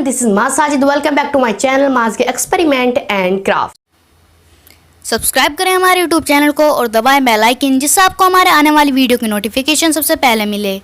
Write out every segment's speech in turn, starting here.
everyone, this is Masajid. Welcome back to my channel Maz के experiment and craft. Subscribe करें हमारे YouTube channel को और दबाएं बेल आइकन, जिससे आपको हमारे आने वाली वीडियो की नोटिफिकेशन सबसे पहले मिले।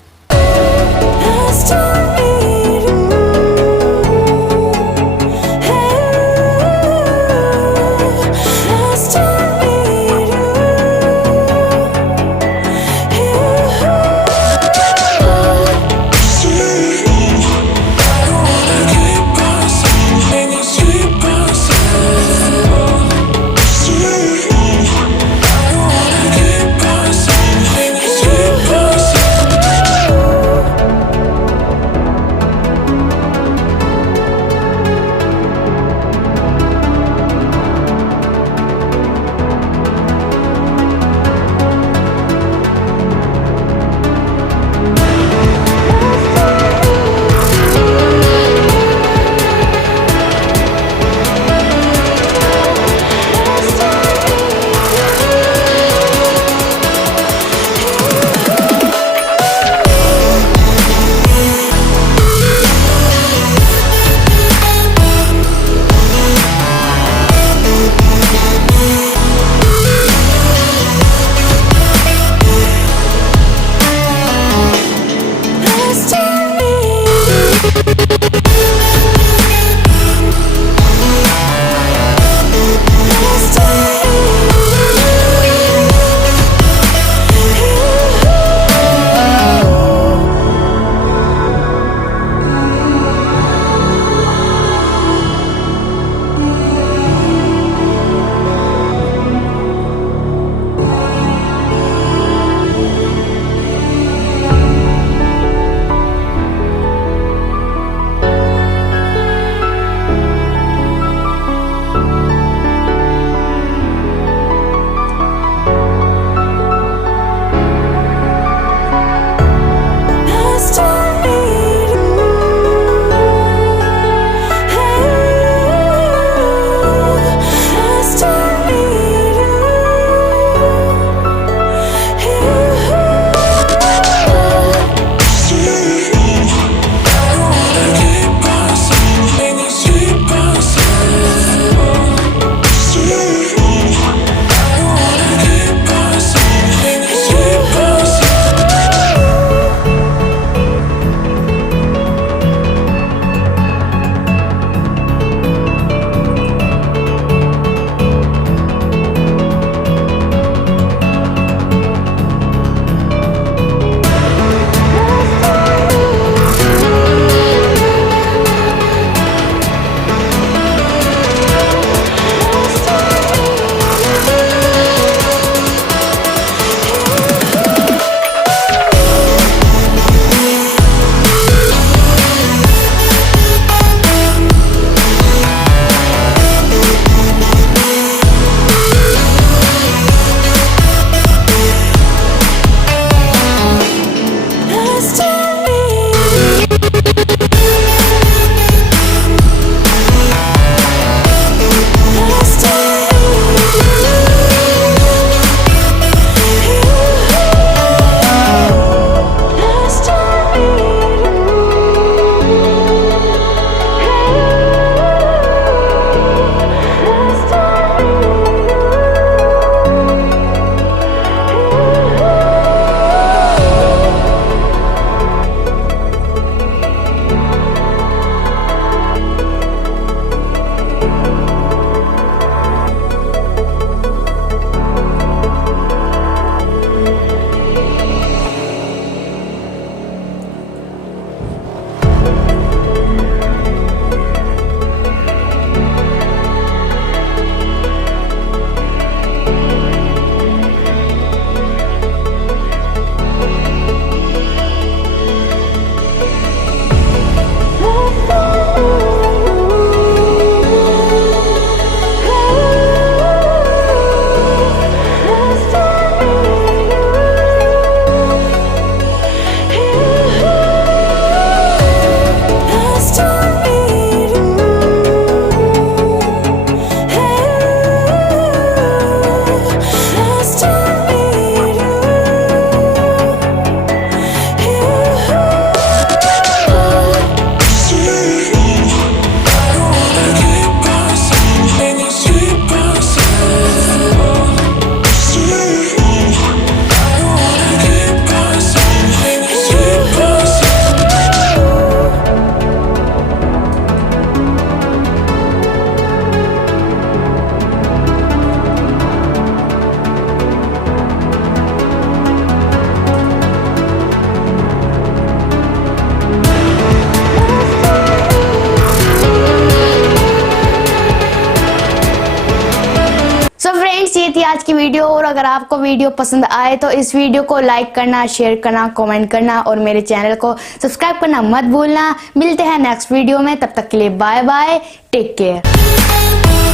आज की वीडियो। और अगर आपको वीडियो पसंद आए तो इस वीडियो को लाइक करना, शेयर करना, कमेंट करना और मेरे चैनल को सब्सक्राइब करना मत भूलना। मिलते हैं नेक्स्ट वीडियो में, तब तक के लिए बाय बाय, टेक केयर।